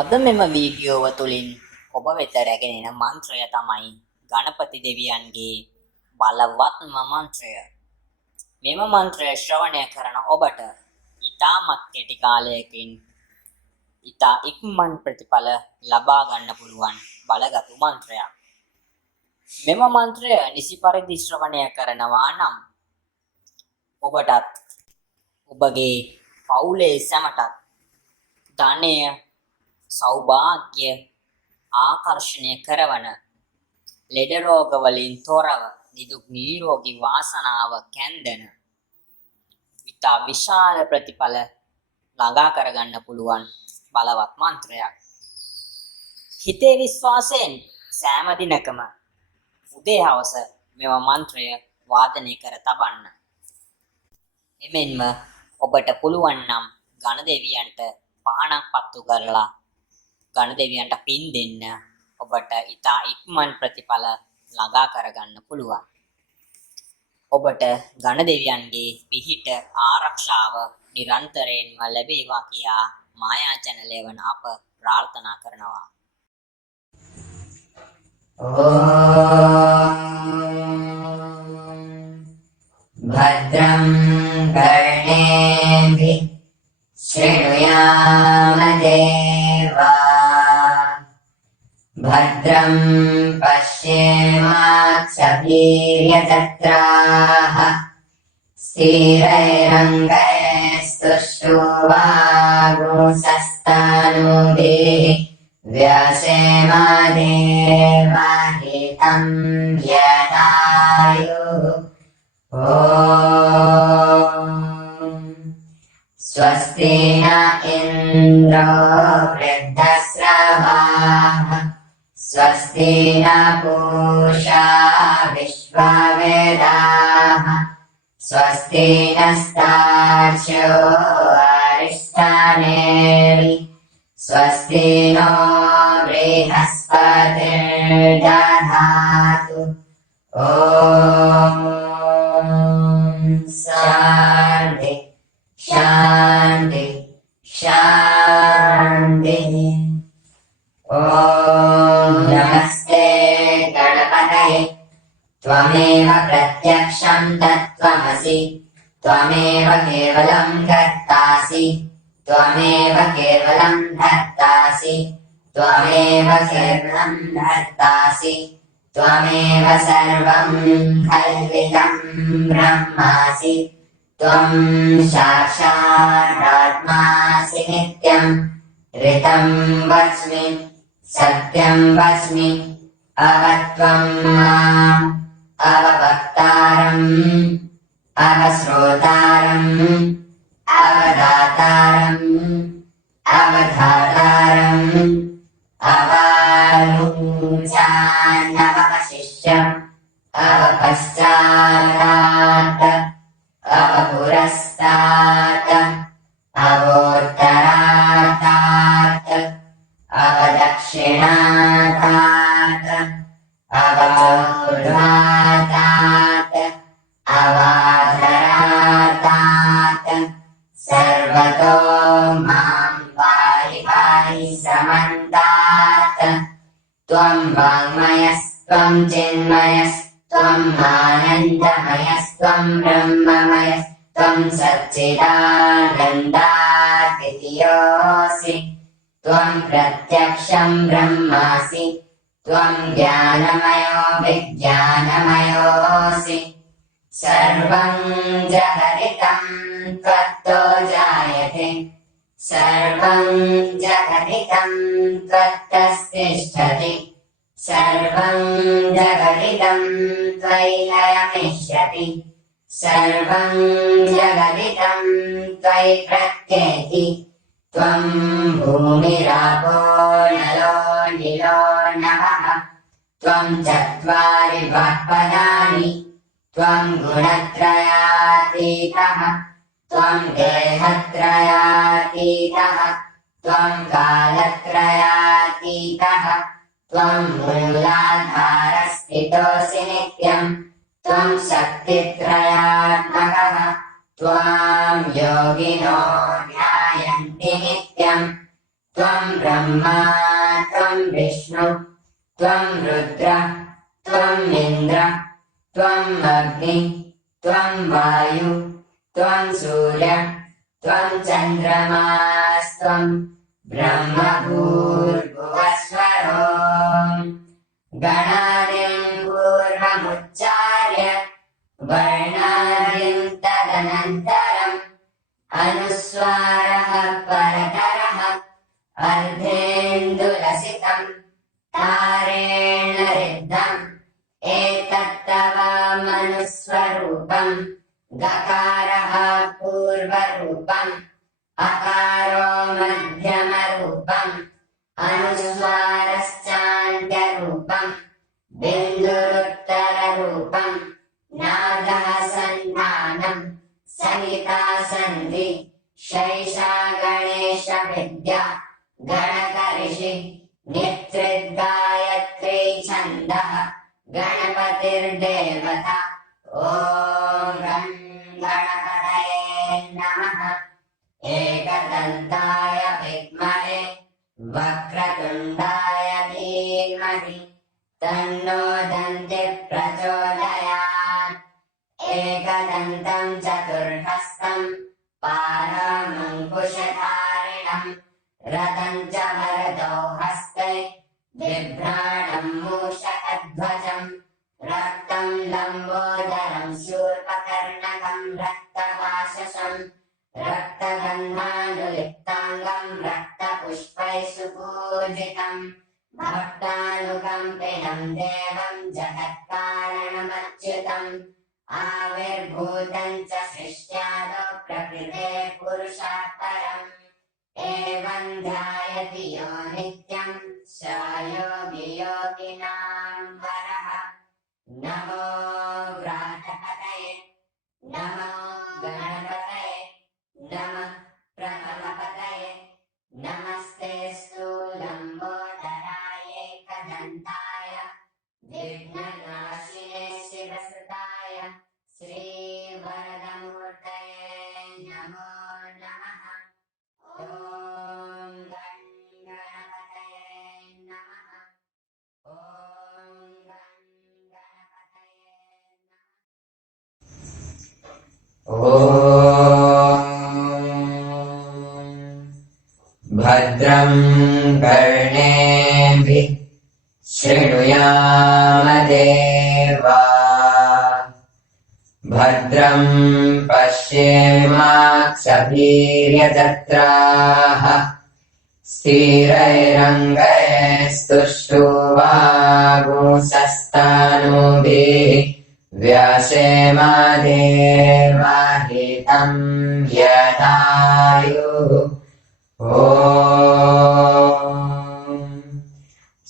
අද මෙම වීඩියෝව තුළින් ඔබ වෙත රැගෙන එන මන්ත්‍රය තමයි ගණපති දෙවියන්ගේ බලවත්ම මන්ත්‍රය. මෙම මන්ත්‍රය ශ්‍රවණය කරන ඔබට ඉතාමත් කෙටි කාලයකින් ඉතා ඉක්මන් ප්‍රතිඵල ලබා ගන්න පුළුවන් බලගත් මන්ත්‍රයක්. මෙම මන්ත්‍රය නිසි පරිදි ශ්‍රවණය කරනවා නම් ඔබටත් ඔබගේ පවුලේ සැමටත් ධනය, සෞභාග්‍ය ආකර්ෂණය කරවන ලෙඩ රෝග වලින් තොරව නිදුක් නිරෝගී වාසනාව කැඳෙන ඉතා විශාල ප්‍රතිඵල ළඟා කරගන්න පුළුවන් බලවත් මන්ත්‍රයක්. හිතේ විශ්වාසයෙන් සෑම දිනකම උදේ හවස මෙම මන්ත්‍රය වාදනය කර තබන්න. එමෙන්ම ඔබට පුළුවන් නම් ගණදෙවියන්ට පහනක් පත්තු කරලා ගණදෙවියන්ට පින් දෙන්න ඔබට ඉතා ඉක්මන් ප්‍රතිඵල ළඟා කරගන්න පුළුවන්. ඔබට ගණදෙවියන්ගේ පිහිට ආරක්ෂාව නිරන්තරයෙන්ම ලැබේවා කියා මායා චැනලය වන අප ප්‍රාර්ථනා කරනවා. भद्रं कर्णेभिः शृणुयाम देवाः भद्रं पश्येमाक्षभिर्यजत्राः स्थिरैरङ्गैस्तुष्टुवागुंसस्तनूभिः व्यसेमदेवहितं यदायुः स्वस्ति न इन्द्रो वृद्धस्रवाः स्वस्ति न पूषा विश्ववेदाः स्वस्ति नस्तार्क्ष्यो अरिष्टानेमि स्वस्ति नो बृहस्पतिर्दधातु शान्ति शान्ति शान्ति। नमस्ते गणपतये त्वमेव प्रत्यक्षं तत्त्वमसि त्वमेव केवलं कर्तासि त्वमेव केवलं धर्तासि त्वमेव केवलं धर्तासि त्वमेव सर्वं कल्पितं ब्रह्मासि त्वं साक्षादात्मासि नित्यं ऋतं वच्मि सत्यं वच्मि अवत्वं माम् अववक्तारम् अवश्रोतारम् अवदातारम् अवधातारम् अवानुचान्नवशिष्यम् अवपश्चात् अवपुरस्तात् अवोत्तरात् अवदक्षिणात् अवचोर्ध्वात् अवाधरात् सर्वतो मां पाहि पाहि समन्तात् त्वं वाङ्मयस्त्वं चिन्मयस्त्वं आनन्दमयस्त्वं ब्रह्ममयस्त्वं सच्चिदानन्दाद्वितीयोऽसि त्वं प्रत्यक्षं ब्रह्मासि त्वं ज्ञानमयो विज्ञानमयोऽसि सर्वं जगदिदं त्वत्तो जायते सर्वं जगदिदं त्वत्तस्तिष्ठति सर्वं जगदिदं त्वयि लयमिष्यति सर्वं जगदिदं त्वयि प्रत्येति त्वं भूमिरापो नलो निलो नभः त्वं चत्वारि वाक्पदानि त्वं गुणत्रयातीतः त्वं देहत्रयातीतः त्वं कालत्रयातीतः त्वं मूलाधारस्थितोऽसि नित्यं त्वं शक्तित्रयात्मकः त्वां योगिनो ध्यायन्ति नित्यं त्वं ब्रह्मा त्वं विष्णु त्वं रुद्र त्वम् इन्द्र त्वम् अग्नि त्वं वायु त्वं सूर्य त्वं चन्द्रमास्त्वं ब्रह्मभूर्भुवस्वरो गणादिं पूर्वमुच्चार्य वर्णादिं तदनन्तरम् अनुस्वारः परतरः अर्धेन्दुलसितम् तारेण रिद्धम् एतत्तवामनुस्वरूपम् गकारः पूर्वरूपम् अकारो मध्यमरूपम् अनुस्वारश्चान्त्यरूपम् बिन्दुरुत्तररूपम् नादः सन्धानम् सहिता सन्धि शैषा गणेशविद्या गणकऋषि नित्रिद्गायत्री छन्दः गणपतिर्देवता ॐ गं गणपतये नमः एकदन्ताय विद्महे वक्रतुण्डाय धीमहि तन्नो दन्तिः प्रचोदयात् एकदन्तं चतुर्हस्तं पारामङ्कुशधारिणम् रथं च वरदो हस्ते बिभ्राणं मूषकध्वजम् रक्तं लम्बोदरं शूर्पकर्णकं रक्तवाससं रक्तगन्धानुलिप्ताङ्गं रक्तपुष्पैः सुपूजितम् भक्तानुकम्पिनं देवं जगत्कारणमच्युतम् आविर्भूतं च सृष्ट्यादौ प्रकृते पुरुषात् परम् एवं ध्यायति यो नित्यं स योगी योगिनां वरः नमो व्रातपतये नमो गणपतये नमः प्रथमपतये नमस्ते स्थूलम्बोदराय एकदन्ताय विघ्ननाशिने शिवसुताय श्रीवरदमूर्तये नमो नमः ॐ गं गणपतये नमः ॐ गं गणपतये नमः भद्रं कर्णेभिः शृणुयामदेवा भद्रं पश्येमाक्षभिर्यजत्राः स्थिरैरङ्गैस्तुष्टुवागुंसस्तानुभिः व्यासेमादेवाहितं यदायुः ॐ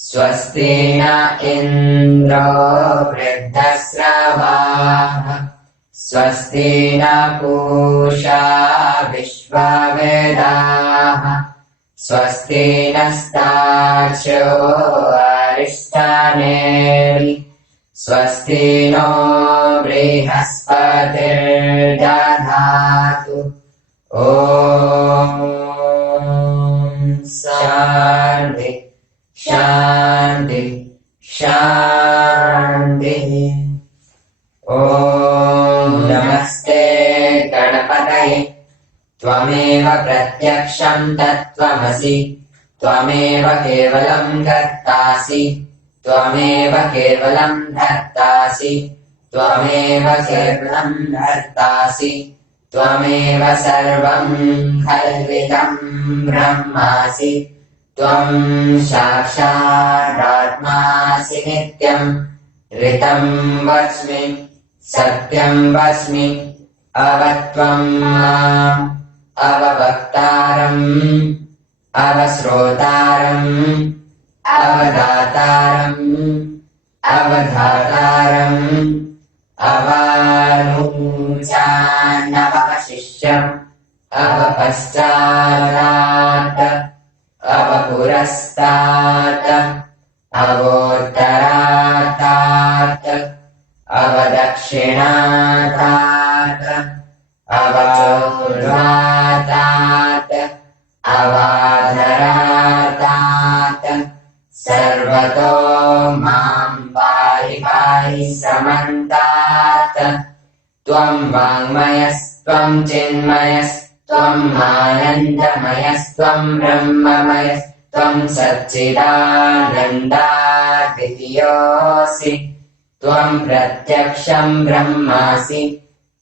स्वस्ति न इन्द्रो वृद्धस्रवाः स्वस्ति न पूषा विश्ववेदाः स्वस्ति नस्तार्क्ष्यो अरिष्टनेमिः स्वस्ति नो बृहस्पतिर्दधातु ॐ शान्ति शान्ति शान्तिः ॐ नमस्ते गणपतये त्वमेव प्रत्यक्षं तत्त्वमसि त्वमेव केवलं कर्तासि त्वमेव केवलं धर्तासि त्वमेव केवलं धर्तासि त्वमेव सर्वं कल्पितं ब्रह्मासि त्वं साक्षादात्मासि नित्यं ऋतं वच्मि सत्यं वच्मि अवत्वं माम् अववक्तारम् अवश्रोतारम् अवदातारम् अवधातारम् अवानुचान्नवशिष्यम् अवपश्चादात् अवपुरस्तात् अवोत्तरात् अवदक्षिणात् अवचोर्ध्वात् अवाधरात् सर्वतो मां पाहि पाहि समन्तात् त्वं वाङ्मयस्त्वं चिन्मयस्त्वम् आनन्दमयस्त्वं ब्रह्ममयस्त्वं सच्चिदानन्दाद्वितीयोऽसि त्वं प्रत्यक्षं ब्रह्मासि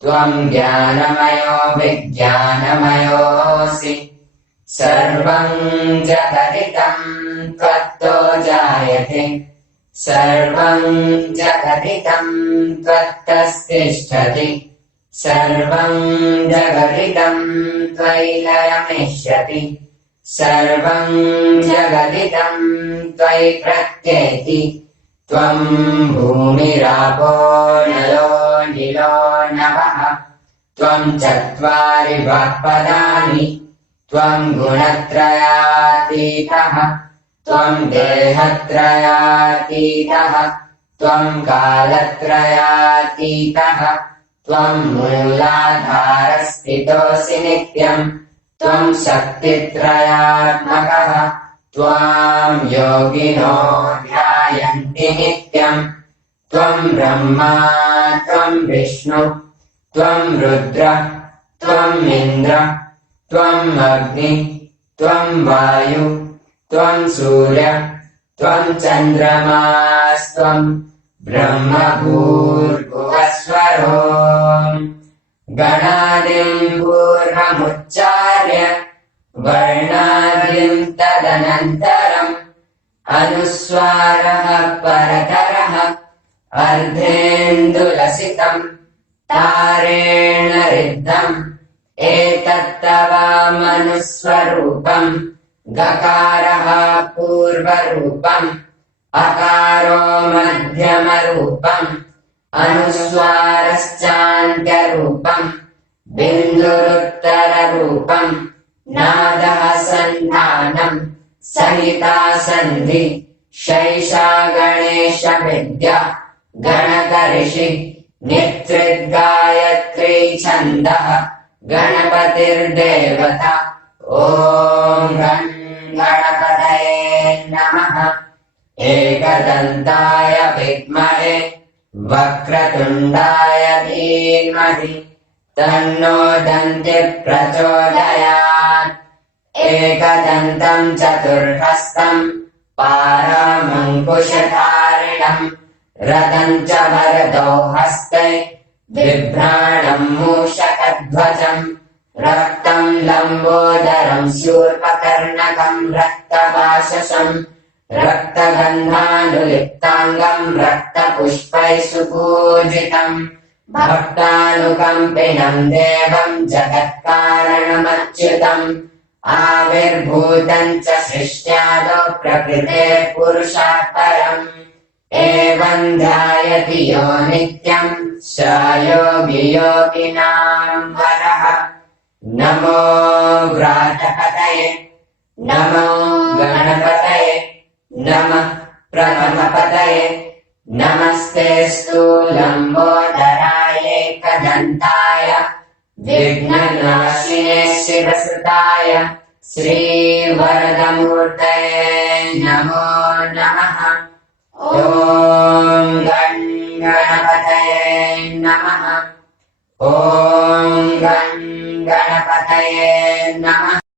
त्वं ज्ञानमयो विज्ञानमयोऽसि सर्वं जगदिदं त्वत्तो जायते सर्वं जगदिदं त्वत्तस्तिष्ठति सर्वं जगदिदं त्वयि लयमिष्यति सर्वं जगदिदं त्वयि प्रत्येति त्वं भूमिरापो नलो निलो नभः त्वं चत्वारि वाक्पदानि त्वं गुणत्रयातीतः त्वं देहत्रयातीतः त्वं कालत्रयातीतः त्वं मूलाधारस्थितोऽसि नित्यं त्वं शक्तित्रयात्मकः त्वां योगिनो ध्यायन्ति नित्यं त्वं ब्रह्मा त्वं विष्णु त्वं रुद्र त्वम् इन्द्र त्वम् अग्नि त्वं वायु त्वं सूर्य त्वं चन्द्रमास्त्वं ब्रह्मभूर्भुवस्वरो गणादिं पूर्वमुच्चार्य वर्णादिं तदनन्तरम् अनुस्वारः परतरः अर्धेन्दुलसितम् तारेण रिद्धम् एतत्तवामनुस्वरूपम् गकारः पूर्वरूपम् अकारो मध्यमरूपम् अनुस्वारश्चान्त्यरूपम् बिन्दुरुत्तररूपम् नादः सन्धानम् सहिता सन्धि शैषा गणेशविद्या गणकऋषि नित्रिद्गायत्री छन्दः गणपतिर्देवता ॐ गं गणपतये नमः एकदन्ताय विद्महे वक्रतुण्डाय धीमहि तन्नो दन्तिः प्रचोदयात् एकदन्तं चतुर्हस्तं पारामङ्कुशधारिणम् रथं च वरदो हस्ते बिभ्राणं मूषकध्वजम् रक्तं लम्बोदरं शूर्पकर्णकं रक्तपाशसं रक्तगन्धानुलिप्ताङ्गं रक्तपुष्पैः सुपूजितम् भक्तानुकम्पिनं देवं जगत्कारणमच्युतम् आविर्भूतं च सृष्ट्यादौ प्रकृतेः पुरुषात् परम् एवं ध्यायति यो नित्यं स योगी योगिनां वरः नमो व्रातपतये नमो गणपतये नमः प्रथमपतये नमस्तेऽस्तु लम्बोदराय एकदन्ताय विघ्ननाशिने शिवसुताय श्रीवरदमूर्तये नमो नमः ॐ गं गणपतये नमः ॐ गं गणपतये नमः।